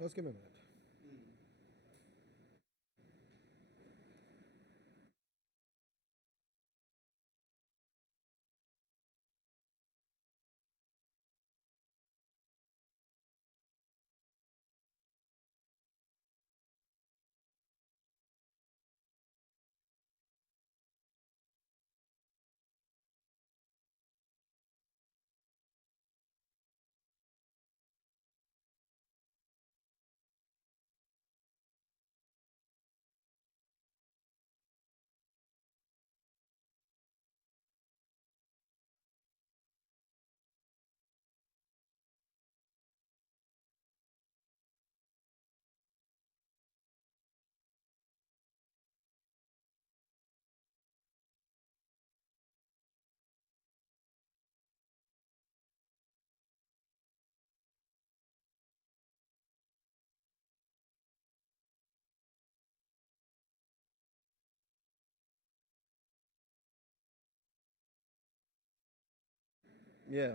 Just give me a minute. Yeah.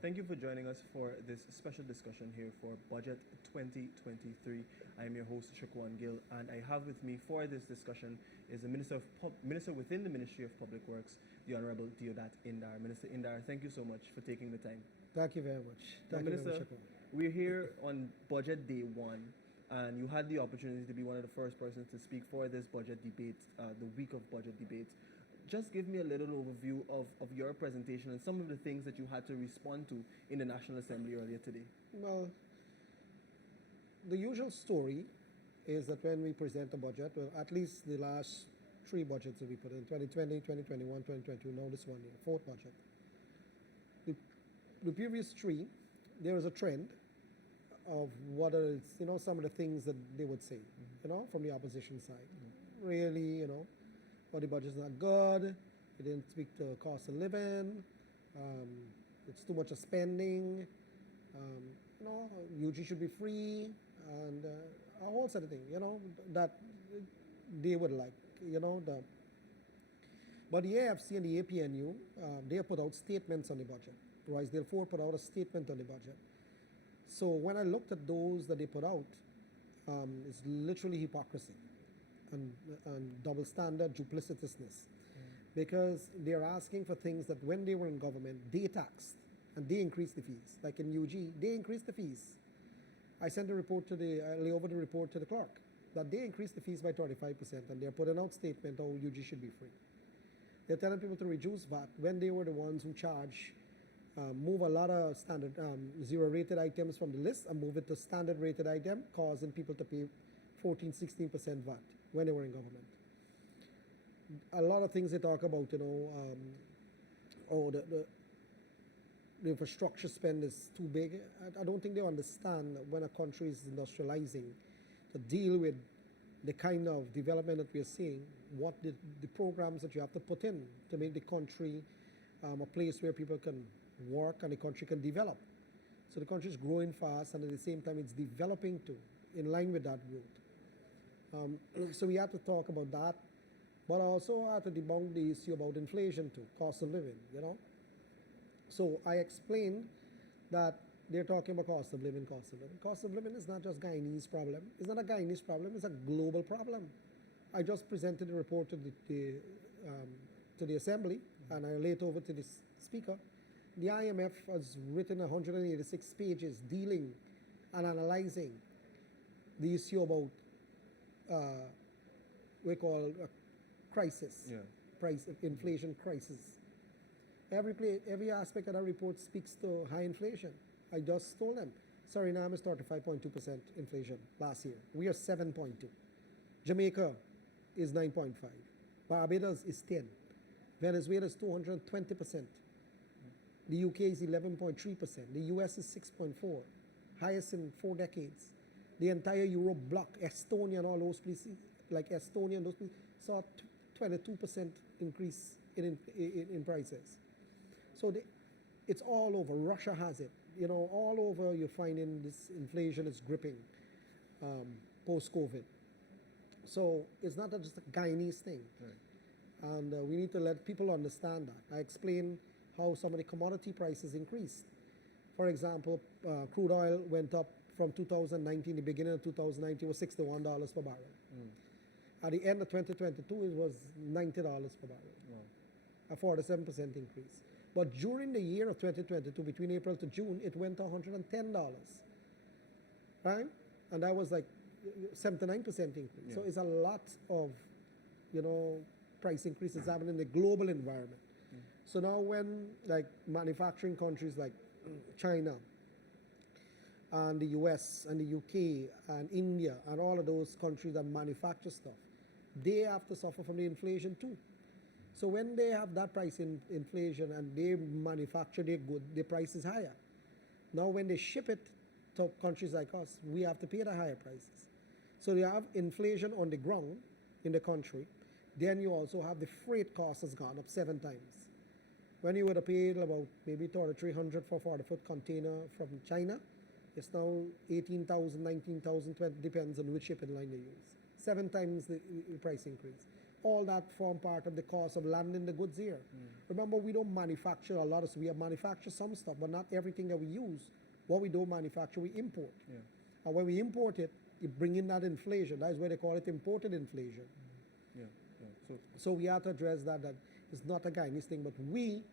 Thank you for joining us for this special discussion here for Budget 2023. I am your host, Shukwan Gill, and I have with me for this discussion is the Minister within the Ministry of Public Works, the Honorable Deodat Indar. Minister Indar, thank you so much for taking the time. Thank you very much. Thank you very much, Shukwan. We're here on Budget Day 1, and you had the opportunity to be one of the first persons to speak for this budget debate, the week of budget debate. Just give me a little overview of your presentation and some of the things that you had to respond to in the National Assembly earlier today. Well, the usual story is that when we present a budget, well, at least the last three budgets that we put in, 2020, 2021, 2022, now this one year, fourth budget. The previous three, there is a trend of what is, some of the things that they would say, from the opposition side. Really, but the budget's not good, it didn't speak to cost of living, it's too much of spending, UG should be free, and a whole set of things, that they would like, but the AFC and the APNU, they put out statements on the budget, whereas they'll put out a statement on the budget. So when I looked at those that they put out, it's literally hypocrisy and double standard, duplicitousness. Because they're asking for things that when they were in government, they taxed and they increased the fees. Like in UG, they increased the fees. I sent a report to I lay over the report to the clerk that they increased the fees by 35% and they're putting out statement, oh, UG should be free. They're telling people to reduce VAT when they were the ones who charge, move a lot of standard zero rated items from the list and move it to standard rated item, causing people to pay 14, 16% VAT when they were in government. A lot of things they talk about, the infrastructure spend is too big. I don't think they understand when a country is industrializing to deal with the kind of development that we are seeing, what the programs that you have to put in to make the country a place where people can work and the country can develop. So the country is growing fast and at the same time it's developing too, in line with that growth. So we have to talk about that, but also have to debunk the issue about inflation too, cost of living, So I explained that they're talking about cost of living, cost of living. Cost of living is not just Guyanese problem. It's not a Guyanese problem, it's a global problem. I just presented the report to the Assembly, and I laid over to the Speaker. The IMF has written 186 pages dealing and analyzing the issue about we call a crisis, price inflation crisis. Every aspect of that report speaks to high inflation. I just told them, Suriname is 35.2% inflation last year. We are 7.2. Jamaica is 9.5. Barbados is 10. Venezuela is 220%. The UK is 11.3%. The US is 6.4, highest in 4 decades. The entire Europe bloc, Estonia and all those places, like Estonia and those places, saw 22% increase in prices. So it's all over. Russia has it. You know, all over you're finding this inflation is gripping post-COVID. So it's not just a Guyanese thing. Right. And we need to let people understand that. I explained how some of the commodity prices increased. For example, crude oil went up from 2019, the beginning of 2019 was $61 per barrel. At the end of 2022, it was $90 per barrel, a 47% increase. But during the year of 2022, between April to June, it went to $110, right? And that was like 79% increase. Yeah. So it's a lot of, you know, price increases happening in the global environment. So now when like manufacturing countries like China and the US and the UK and India and all of those countries that manufacture stuff, they have to suffer from the inflation too. So when they have that price inflation and they manufacture their good, the price is higher. Now when they ship it to countries like us, we have to pay the higher prices. So you have inflation on the ground in the country. Then you also have the freight cost has gone up 7 times. When you would have paid about maybe $300 for a 40-foot container from China, it's now 18,000, 19,000, 20, depends on which shipping line you use. 7 times the price increase. All that form part of the cost of landing the goods here. Remember, we don't manufacture a lot of, we have manufactured some stuff, but not everything that we use. What we don't manufacture, we import. Yeah. And when we import it, it bring in that inflation. That is why they call it imported inflation. Yeah. Yeah. So we have to address that it's not a Guyanese thing, but we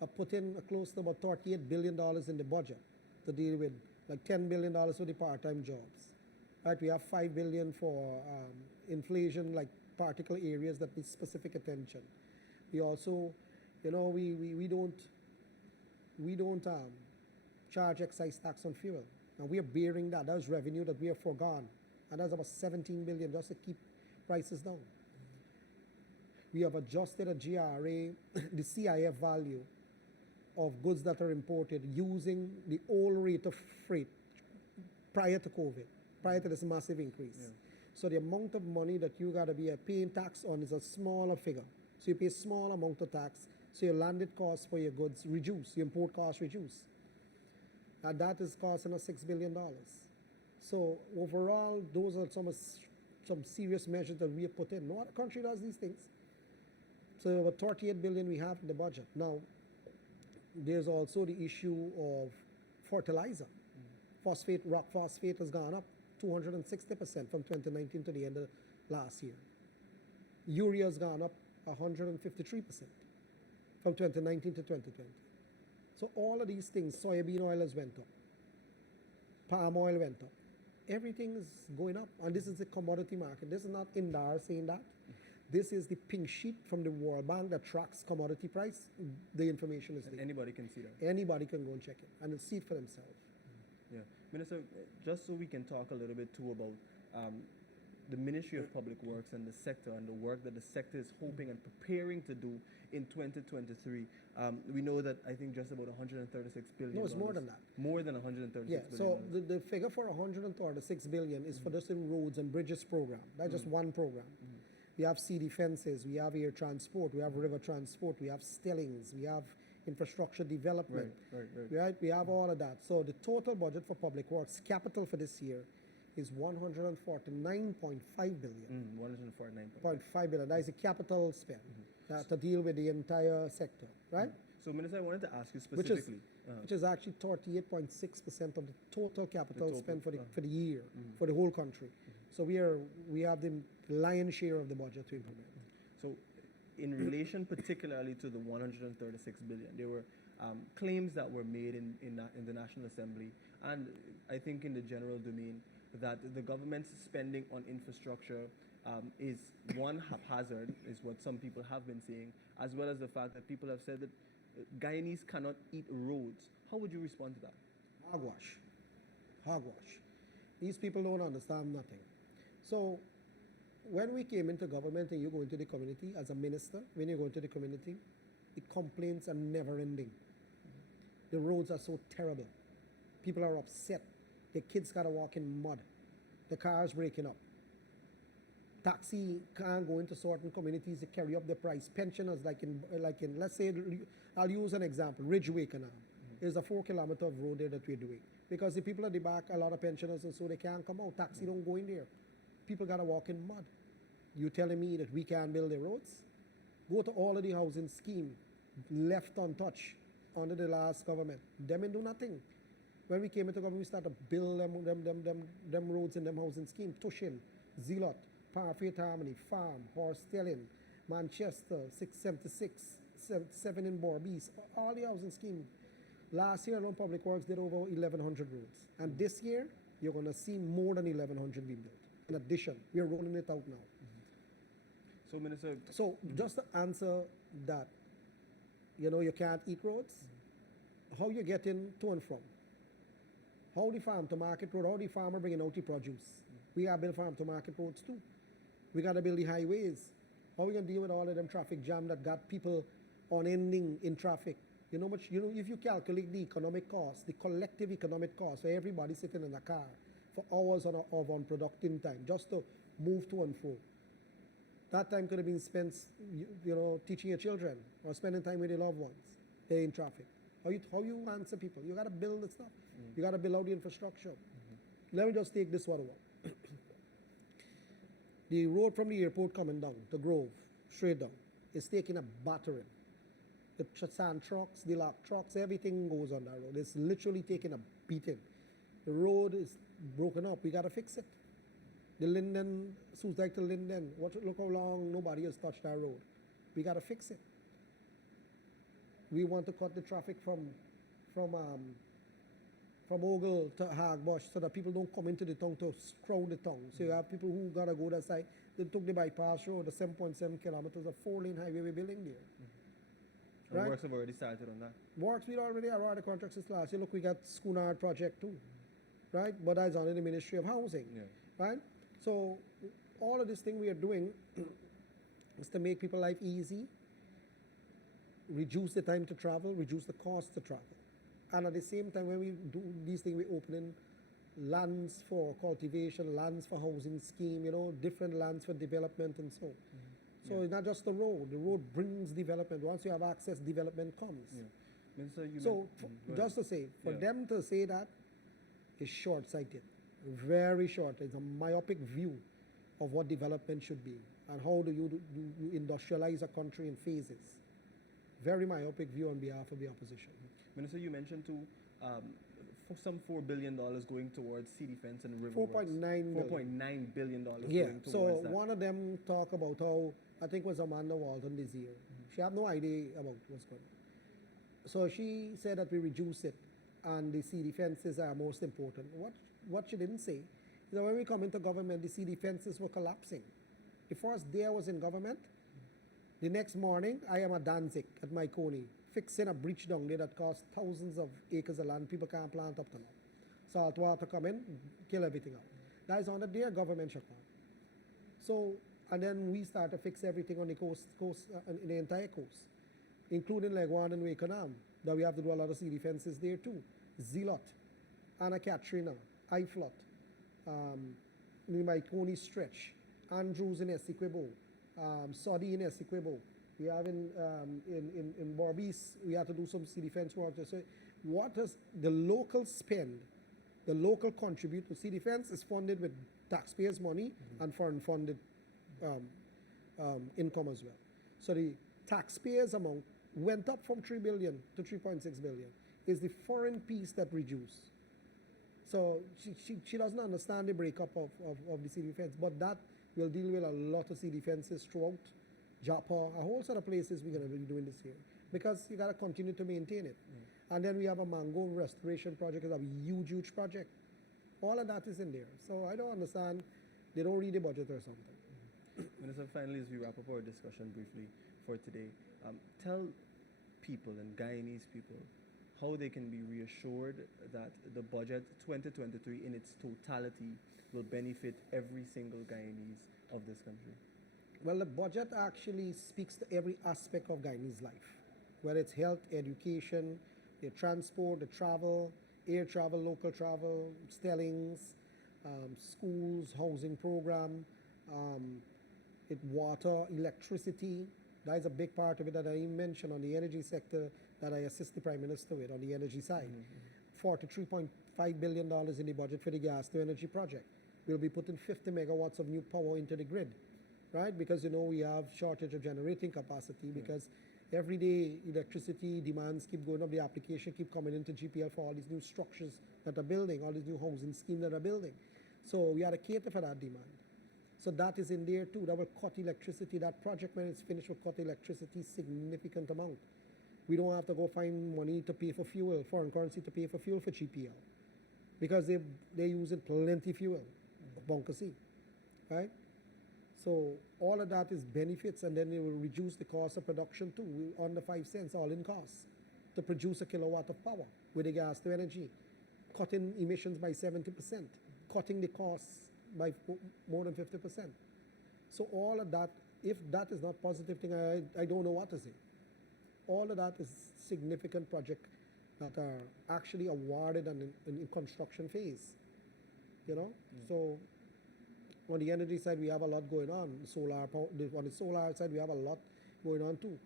are putting close to about $38 billion in the budget to deal with like $10 billion for the part-time jobs. Right? We have $5 billion for inflation, like particular areas that need specific attention. We also, you know, we don't charge excise tax on fuel. And we are bearing that. That's revenue that we have forgone. And that's about $17 billion just to keep prices down. We have adjusted a GRA, the CIF value of goods that are imported using the old rate of freight prior to COVID, prior to this massive increase. Yeah. So the amount of money that you got to be paying tax on is a smaller figure. So you pay a small amount of tax, so your landed costs for your goods reduce, your import costs reduce. And that is costing us $6 billion. So overall, those are some serious measures that we have put in. No other country does these things. So about $38 billion we have in the budget. Now, there's also the issue of fertilizer. Phosphate, rock phosphate has gone up 260% from 2019 to the end of last year. Urea has gone up 153% from 2019 to 2020. So all of these things, soybean oil has went up, palm oil went up. Everything is going up, and this is the commodity market. This is not Indar saying that. This is the pink sheet from the World Bank that tracks commodity price. The information is there. Anybody can see that. Anybody can go and check it, and they'll see it for themselves. Yeah. Minister, just so we can talk a little bit too about the Ministry of Public Works and the sector and the work that the sector is hoping and preparing to do in 2023. We know that I think just about $136 billion. No, it's more than that. More than $136 billion. Yeah, so the figure for $136 billion is for just in roads and bridges program. That's just one program. We have sea defenses, we have air transport, we have river transport, we have stellings, we have infrastructure development. Right. We have all of that. So the total budget for public works, capital for this year, is $149.5 billion. 149.5 billion. That is a capital spend to deal with the entire sector, right? So, Minister, I wanted to ask you specifically. Which is actually 38.6% of the total capital spend for the year, for the whole country. So we have the lion's share of the budget to implement. So, in relation particularly to the 136 billion, there were claims that were made in the National Assembly and I think in the general domain that the government's spending on infrastructure is one haphazard, is what some people have been saying, as well as the fact that people have said that Guyanese cannot eat roads. How would you respond to that? Hogwash. Hogwash. These people don't understand nothing. So when we came into government and you go into the community as a minister, when you go into the community, the complaints are never ending. The roads are so terrible. People are upset. The kids gotta walk in mud. The cars breaking up. Taxi can't go into certain communities to carry up the price. Pensioners, like in let's say, I'll use an example. Ridgeway Canal. There's a 4 kilometer of road there that we're doing because the people at the back, a lot of pensioners, and so they can't come out. Taxi don't go in there. People gotta walk in mud. You telling me that we can't build the roads? Go to all of the housing scheme left untouched under the last government. Them ain't do nothing. When we came into government, we started to build them roads in them housing scheme. Tushin, Zealot, Parfait Harmony, Farm, Horstellin, Manchester, 676, 7 in Borbees, all the housing scheme. Last year alone, Public Works did over 1,100 roads. And this year, you're going to see more than 1,100 being built. In addition, we're rolling it out now. So, Minister. So, just to answer that, you can't eat roads, how you get in to and from? How the farm to market road, how the farmer bringing out the produce? We got to build farm to market roads too. We got to build the highways. How we going to deal with all of them traffic jam that got people unending in traffic? If you calculate the economic cost, the collective economic cost for everybody sitting in a car for hours of unproductive time just to move to and fro, that time could have been spent, teaching your children or spending time with your loved ones. They're in traffic. How you answer people? You got to build the stuff. You got to build out the infrastructure. Let me just take this one out. The road from the airport coming down to Grove, straight down, is taking a battering. The sand trucks, the lock trucks, everything goes on that road. It's literally taking a beating. The road is broken up. We got to fix it. The Linden, Suzdike to Linden, look how long nobody has touched that road. We got to fix it. We want to cut the traffic from Ogle to Hagbush so that people don't come into the town to crowd the town. So you have people who got to go that side. They took the bypass road, the 7.7 kilometers of 4-lane highway we're building there. Right? Works have already started on that. Works, we already awarded the contracts this last year. Look, we got Schooner project too, right? But that's under the Ministry of Housing, right? So all of this thing we are doing is to make people's life easy, reduce the time to travel, reduce the cost to travel. And at the same time, when we do these things, we're opening lands for cultivation, lands for housing scheme, different lands for development and so on. So it's not just the road. The road brings development. Once you have access, development comes. Minister, just to say, for them to say that is short-sighted, very short. It's a myopic view of what development should be and how do you industrialize a country in phases. Very myopic view on behalf of the opposition. Minister, you mentioned too some $4 billion going towards sea defense and river $4.9 $4.9 billion yeah, going towards so that. one of them talk about how, I think it was Amanda Walton this year. She had no idea about what's going on. So she said that we reduce it and the sea defenses are most important. What she didn't say is that when we come into government, the sea defenses were collapsing. The first day I was in government, the next morning, I am at Danzig at Myconi, fixing a breach down there that cost thousands of acres of land. People can't plant up to now. Salt water come in, kill everything up. That is under their government shutdown. So, and then we start to fix everything on the coast in the entire coast, including Leguan and Wakenham, that we have to do a lot of sea defenses there too. Zealot, Anna Katrina, Iflot, the Myconi stretch, Andrews in Essequibo, Soddy in Essequibo. We have in Borbees, we have to do some sea defense work. So what does the local spend, the local contribute to sea defense is funded with taxpayers' money and foreign funded income as well. So the taxpayers amount went up from 3 billion to 3.6 billion. Is the foreign piece that reduced. So she doesn't understand the breakup of the sea defense, but that will deal with a lot of sea defenses throughout Japa, a whole set of places we're going to be doing this year, because you got to continue to maintain it. And then we have a mangrove restoration project, it's a huge project. All of that is in there. So I don't understand, they don't read the budget or something. Minister, finally, as we wrap up our discussion briefly for today, tell people and Guyanese people how they can be reassured that the budget 2023 in its totality will benefit every single Guyanese of this country. Well, the budget actually speaks to every aspect of Guyanese life, whether it's health, education, the transport, the travel, air travel, local travel, stellings, schools, housing program, um, water, electricity. That is a big part of it that I mentioned on the energy sector that I assist the Prime Minister with on the energy side. $43.5 billion in the budget for the gas to energy project. We'll be putting 50 megawatts of new power into the grid, right? Because we have shortage of generating capacity because every day electricity demands keep going up, the application keep coming into GPL for all these new structures that are building, all these new housing schemes that are building. So we had to cater for that demand. So that is in there too. That will cut electricity. That project, when it's finished, will cut electricity significant amount. We don't have to go find money to pay for fuel, foreign currency to pay for fuel for GPL, because they're using plenty fuel, bunker C, right? So all of that is benefits, and then it will reduce the cost of production too. Under 5 cents all in cost to produce a kilowatt of power with the gas to energy, cutting emissions by 70%, cutting the costs by more than 50%. So all of that, if that is not positive thing, I don't know what to say. All of that is significant projects that are actually awarded and in construction phase, So on the energy side, we have a lot going on. Solar power, on the solar side, we have a lot going on too.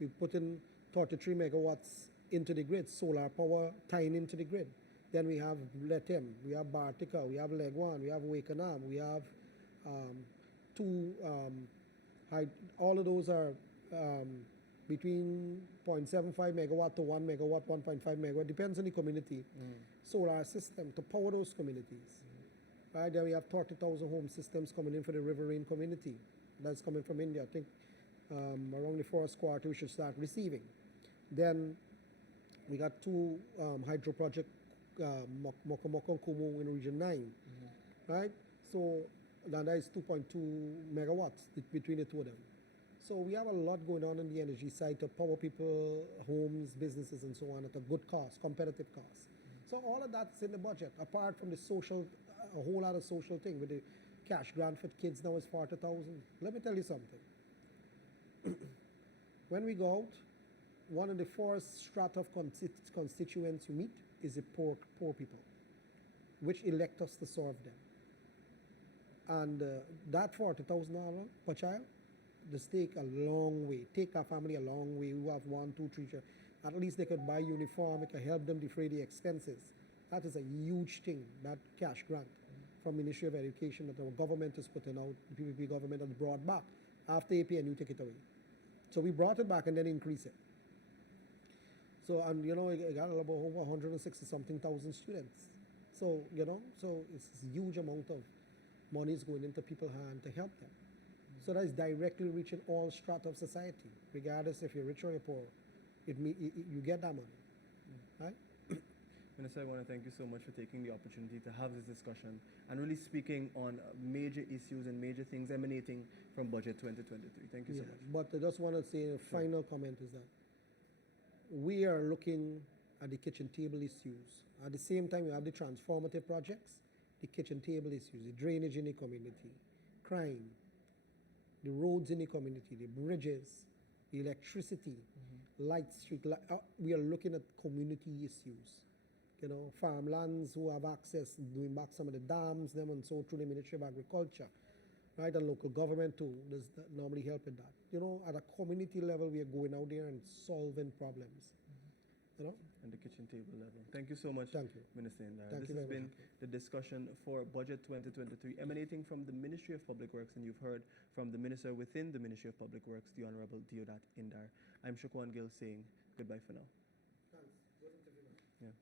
We put in 33 megawatts into the grid, solar power tying into the grid. Then we have Letem, we have Bartica, we have Legwan, we have Wakenham, we have all of those are between 0.75 megawatt to 1 megawatt, 1.5 megawatt, depends on the community. Solar system to power those communities. Right, then we have 30,000 home systems coming in for the Riverine community. That's coming from India. I think around the first quarter we should start receiving. Then we got 2 hydro projects, Mokomoko and Kumu in Region 9. Right? So that is 2.2 megawatts between the two of them. So we have a lot going on the energy side to power people, homes, businesses, and so on at a good cost, competitive cost. So all of that's in the budget, apart from the social, a whole lot of social thing with the cash grant for kids now is 40,000. Let me tell you something. When we go out, one of the first strata of constituents you meet is the poor people, which elect us to serve them. And that $40,000 per child, just take a long way, take our family a long way. Who have 1, 2, 3 children. At least they could buy uniform, it could help them defray the expenses. That is a huge thing, that cash grant from Ministry of Education that our government is putting out, the PPP government has brought back. After APNU took it away. So we brought it back and then increased it. So, and it got about over 160-something thousand students. So, so it's a huge amount of money is going into people's hands to help them. So that is directly reaching all strata of society, regardless if you're rich or you're poor. You get that money, right? Minister, I want to thank you so much for taking the opportunity to have this discussion and really speaking on major issues and major things emanating from Budget 2023. Thank you so much. But I just want to say a final comment is that we are looking at the kitchen table issues. At the same time, we have the transformative projects, the kitchen table issues, the drainage in the community, crime, the roads in the community, the bridges, the electricity, light street. We are looking at community issues. Farmlands who have access, doing back some of the dams, them and so through the Ministry of Agriculture, right, and local government too. There's normally help in that. At a community level, we are going out there and solving problems. And the kitchen table level. Thank you so much, Thank you. Minister Indar. Thank This you has very been the discussion for Budget 2023 emanating from the Ministry of Public Works, and you've heard from the Minister within the Ministry of Public Works, the Honorable Deodat Indar. I'm Shukwan Gill saying goodbye for now. Thanks. Good interview, man. Yeah.